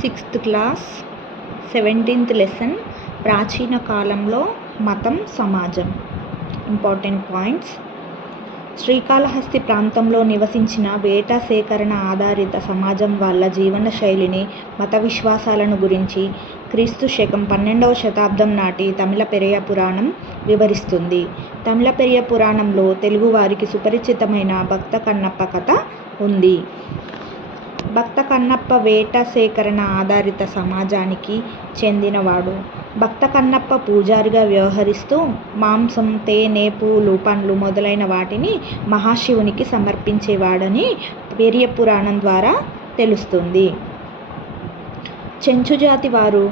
Sixth class 17th lesson ప్రాచీన కాలంలో మతం సమాజం. Important points. శ్రీకాళహస్తి ప్రాంతంలో నివసించిన వేట సేకరణ ఆధారిత సమాజం వాళ్ళ జీవన శైలిని, మత విశ్వాసాలను గురించి క్రీస్తు శకం 12వ శతాబ్దం నాటి తమిళ పెరియ పురాణం వివరిస్తుంది. తమిళ పెరియ పురాణంలో తెలుగువారికి సుపరిచితమైన భక్త కన్నప్ప కథ ఉంది. భక్త కన్నప్ప వేట సేకరణ ఆధారిత సమాజానికి చెందినవాడు. భక్త కన్నప్ప పూజారిగా వ్యవహరిస్తూ మాంసం, తేనె, పూలు, పండ్లు మొదలైన వాటిని మహాశివునికి సమర్పించేవాడని పెరియ పురాణం ద్వారా తెలుస్తుంది. చెంచు జాతి వారు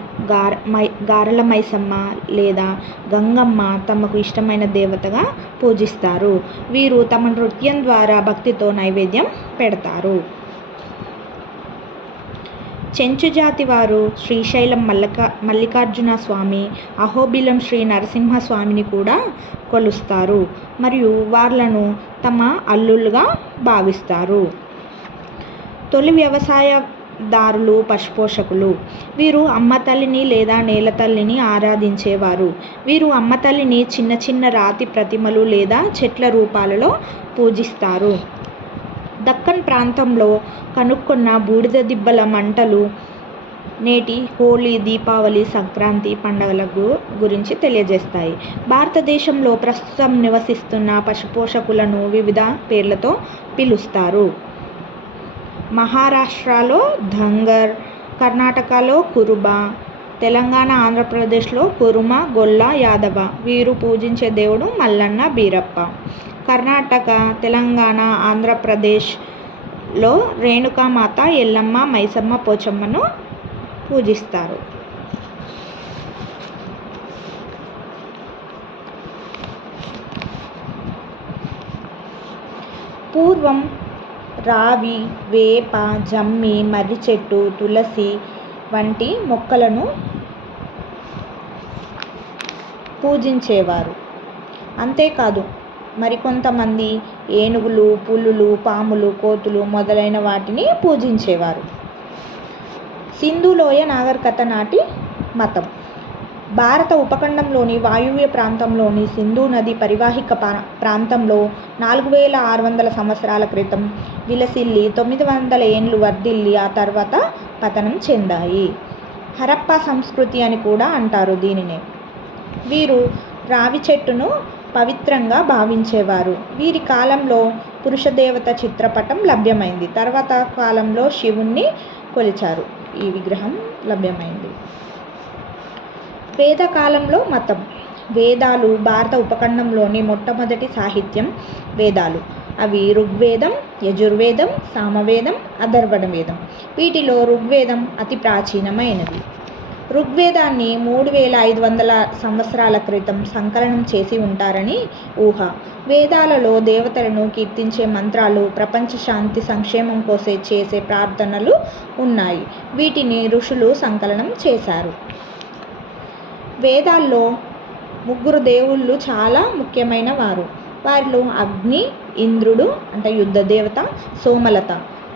గారెల మైసమ్మ లేదా గంగమ్మ తమకు ఇష్టమైన దేవతగా పూజిస్తారు. వీరు తమ నృత్యం ద్వారా భక్తితో నైవేద్యం పెడతారు. చెంచు జాతి వారు శ్రీశైలం మల్లికార్జున స్వామి, అహోబిలం శ్రీ నరసింహ స్వామిని కూడా కొలుస్తారు మరియు వాళ్ళను తమ అల్లులుగా భావిస్తారు. తొలి వ్యవసాయదారులు, పశుపోషకులు. వీరు అమ్మ తల్లిని లేదా నేల తల్లిని ఆరాధించేవారు. వీరు అమ్మ తల్లిని చిన్న చిన్న రాతి ప్రతిమలు లేదా చెట్ల రూపాలలో పూజిస్తారు. దక్కన్ ప్రాంతంలో కనుక్కున్న బూడిద దిబ్బల మంటలు నేటి హోలీ, దీపావళి, సంక్రాంతి పండుగల గురించి తెలియజేస్తాయి. భారతదేశంలో ప్రస్తుతం నివసిస్తున్న పశుపోషకులను వివిధ పేర్లతో పిలుస్తారు. మహారాష్ట్రలో ధంగర్, కర్ణాటకలో కురుబ, తెలంగాణ, ఆంధ్రప్రదేశ్లో కురుమ, గొల్ల, యాదవ. వీరు పూజించే దేవుడు మల్లన్న, బీరప్ప. కర్ణాటక, తెలంగాణ, ఆంధ్రప్రదేశ్లో రేణుకామాత, ఎల్లమ్మ, మైసమ్మ, పోచమ్మను పూజిస్తారు. పూర్వం రావి, వేప, జమ్మి, మర్రి చెట్టు, తులసి వంటి మొక్కలను పూజించేవారు. అంతేకాదు మరికొంతమంది ఏనుగులు, పులులు, పాములు, కోతులు మొదలైన వాటిని పూజించేవారు. సింధు లోయ నాగరికత నాటి మతం. భారత ఉపఖండంలోని వాయువ్య ప్రాంతంలోని సింధు నది పరివాహిక ప్రాంతంలో 4600 సంవత్సరాల క్రితం విలసిల్లి 900 ఏండ్లు వర్ధిల్లి ఆ తర్వాత పతనం చెందాయి. హరప్పా సంస్కృతి అని కూడా అంటారు దీనినే. వీరు రావి చెట్టును పవిత్రంగా భావించేవారు. వీరి కాలంలో పురుషదేవత చిత్రపటం లభ్యమైంది. తర్వాత కాలంలో శివుణ్ణి కొలిచారు. ఈ విగ్రహం లభ్యమైంది. వేదకాలంలో మతం. వేదాలు భారత ఉపఖండంలోని మొట్టమొదటి సాహిత్యం వేదాలు. అవి ఋగ్వేదం, యజుర్వేదం, సామవేదం, అథర్వణ వేదం. వీటిలో ఋగ్వేదం అతి ప్రాచీనమైనది. ఋగ్వేదాన్ని 3500 సంవత్సరాల క్రితం సంకలనం చేసి ఉంటారని ఊహ. వేదాలలో దేవతలను కీర్తించే మంత్రాలు, ప్రపంచ శాంతి సంక్షేమం కోసం చేసే ప్రార్థనలు ఉన్నాయి. వీటిని ఋషులు సంకలనం చేశారు. వేదాల్లో 3 దేవుళ్ళు చాలా ముఖ్యమైన వారు. వారిలో అగ్ని, ఇంద్రుడు అంటే యుద్ధ దేవత, సోమలత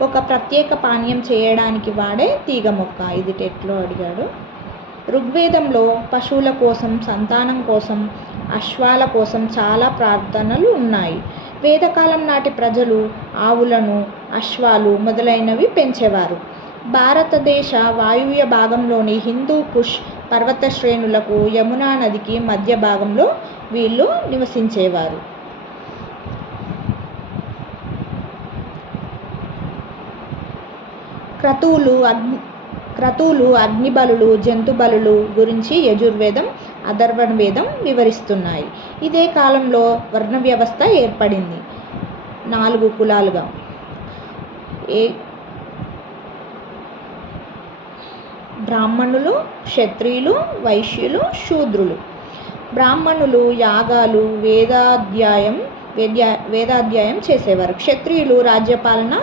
ఒక ప్రత్యేక పానీయం చేయడానికి వాడే తీగ మొక్క. ఇది టెట్లో అడిగాడు. ఋగ్వేదంలో పశువుల కోసం, సంతానం కోసం, అశ్వాల కోసం చాలా ప్రార్థనలు ఉన్నాయి. వేదకాలం నాటి ప్రజలు ఆవులను, అశ్వాలు మొదలైనవి పెంచేవారు. భారతదేశ వాయువ్య భాగంలోని హిందూ కుష్ పర్వత శ్రేణులకు యమునా నదికి మధ్య భాగంలో వీళ్ళు నివసించేవారు. క్రతువులు, అగ్నిబలులు, జంతు బలులు గురించి యజుర్వేదం, అథర్వణ వేదం వివరిస్తున్నాయి. ఇదే కాలంలో వర్ణ వ్యవస్థ ఏర్పడింది. 4 కులాలుగా. బ్రాహ్మణులు, క్షత్రియులు, వైశ్యులు, శూద్రులు. బ్రాహ్మణులు యాగాలు, వేదాధ్యాయం చేసేవారు. క్షత్రియులు రాజ్యపాలన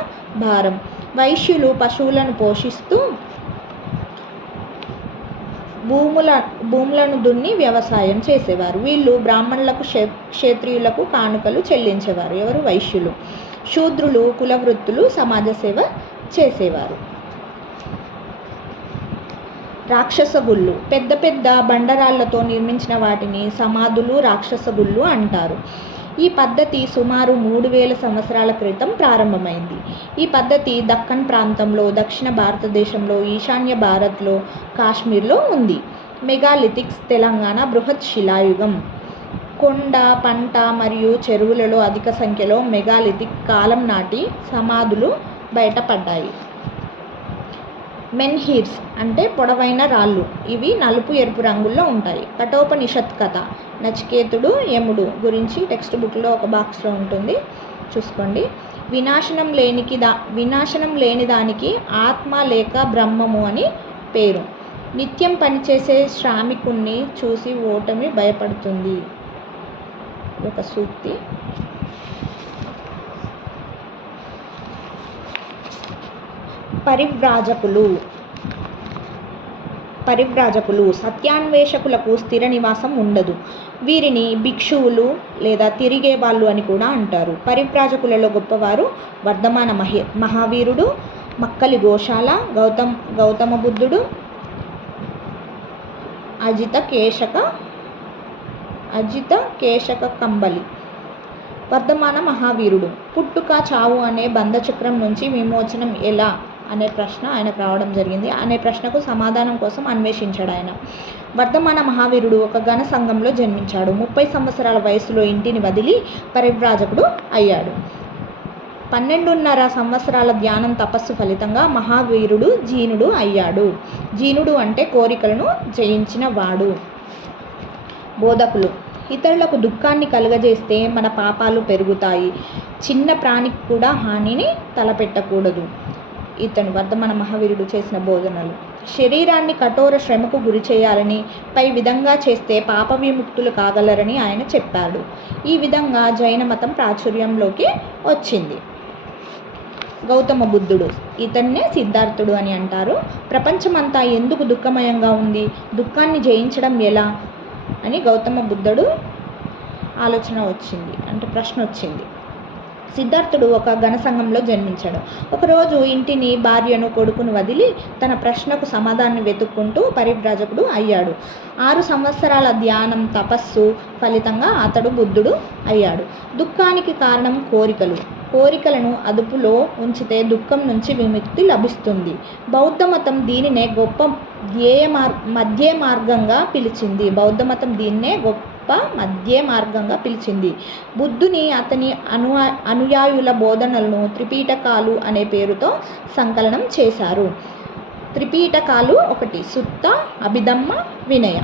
భారం. వైశ్యులు పశువులను పోషిస్తూ భూములను దున్ని వ్యవసాయం చేసేవారు. వీళ్ళు బ్రాహ్మణులకు, క్షత్రియులకు కానుకలు చెల్లించేవారు. ఎవరు? వైశ్యులు. శూద్రులు కులవృత్తులు, సమాజ సేవ చేసేవారు. రాక్షస గుళ్ళు. పెద్ద పెద్ద బండరాళ్లతో నిర్మించిన వాటిని సమాధులు, రాక్షస గుళ్ళు అంటారు. ఈ పద్ధతి సుమారు 3000 సంవత్సరాల క్రితం ప్రారంభమైంది. ఈ పద్ధతి దక్కన్ ప్రాంతంలో, దక్షిణ భారతదేశంలో, ఈశాన్య భారత్లో, కాశ్మీర్లో ఉంది. మెగాలిథిక్స్. తెలంగాణ బృహత్ శిలాయుగం. కొండ, పంట మరియు చెరువులలో అధిక సంఖ్యలో మెగాలిథిక్ కాలం నాటి సమాధులు బయటపడ్డాయి. మెన్హిర్స్ అంటే పొడవైన రాళ్ళు. ఇవి నలుపు, ఎరుపు రంగుల్లో ఉంటాయి. కఠోపనిషత్ కథ. నచికేతుడు, యముడు గురించి టెక్స్ట్ బుక్లో ఒక బాక్స్లో ఉంటుంది, చూసుకోండి. వినాశనం లేని దానికి ఆత్మ లేక బ్రహ్మము అని పేరు. నిత్యం పనిచేసే శ్రామికుణ్ణి చూసి ఓటమి భయపడుతుంది. ఒక సూక్తి. పరివ్రాజకులు. సత్యాన్వేషకులకు స్థిర నివాసం ఉండదు. వీరిని భిక్షువులు లేదా తిరిగే వాళ్ళు అని కూడా అంటారు. పరివ్రాజకులలో గొప్పవారు వర్ధమాన మహావీరుడు, మక్కలి గోశాల, గౌతమ బుద్ధుడు, అజిత కేశక కంబలి. వర్ధమాన మహావీరుడు. పుట్టుక, చావు అనే బంధచక్రం నుంచి విమోచనం ఎలా అనే ప్రశ్న ఆయనకు రావడం జరిగింది. అనే ప్రశ్నకు సమాధానం కోసం అన్వేషించాడు ఆయన. వర్ధమాన మహావీరుడు ఒక ఘన సంఘంలో జన్మించాడు. 30 సంవత్సరాల వయసులో ఇంటిని వదిలి పరివ్రాజకుడు అయ్యాడు. 12.5 సంవత్సరాల ధ్యానం, తపస్సు ఫలితంగా మహావీరుడు జీనుడు అయ్యాడు. జీనుడు అంటే కోరికలను జయించిన వాడు. బోధకులు. ఇతరులకు దుఃఖాన్ని కలుగజేస్తే మన పాపాలు పెరుగుతాయి. చిన్న ప్రాణికి కూడా హానిని తలపెట్టకూడదు. ఇతను వర్ధమాన మహావీరుడు చేసిన బోధనలు. శరీరాన్ని కఠోర శ్రమకు గురి చేయాలని, పై విధంగా చేస్తే పాప విముక్తులు కాగలరని ఆయన చెప్పాడు. ఈ విధంగా జైన మతం ప్రాచుర్యంలోకి వచ్చింది. గౌతమ బుద్ధుడు. ఇతన్నే సిద్ధార్థుడు అని అంటారు. ప్రపంచమంతా ఎందుకు దుఃఖమయంగా ఉంది, దుఃఖాన్ని జయించడం ఎలా అని గౌతమ బుద్ధుడు ఆలోచన వచ్చింది, అంటే ప్రశ్న వచ్చింది. సిద్ధార్థుడు ఒక ఘన సంఘంలో జన్మించాడు. ఒకరోజు ఇంటిని, భార్యను, కొడుకును వదిలి తన ప్రశ్నకు సమాధానం వెతుక్కుంటూ పరివ్రాజకుడు అయ్యాడు. 6 సంవత్సరాల ధ్యానం, తపస్సు ఫలితంగా అతడు బుద్ధుడు అయ్యాడు. దుఃఖానికి కారణం కోరికలు. కోరికలను అదుపులో ఉంచితే దుఃఖం నుంచి విముక్తి లభిస్తుంది. బౌద్ధ మతం దీనినే గొప్ప మధ్య మార్గంగా పిలిచింది. బుద్ధుని, అతని అనుయాయుల బోధనలను త్రిపీటకాలు అనే పేరుతో సంకలనం చేశారు. త్రిపీటకాలు 1 సుత్త, అభిధమ్మ, వినయ.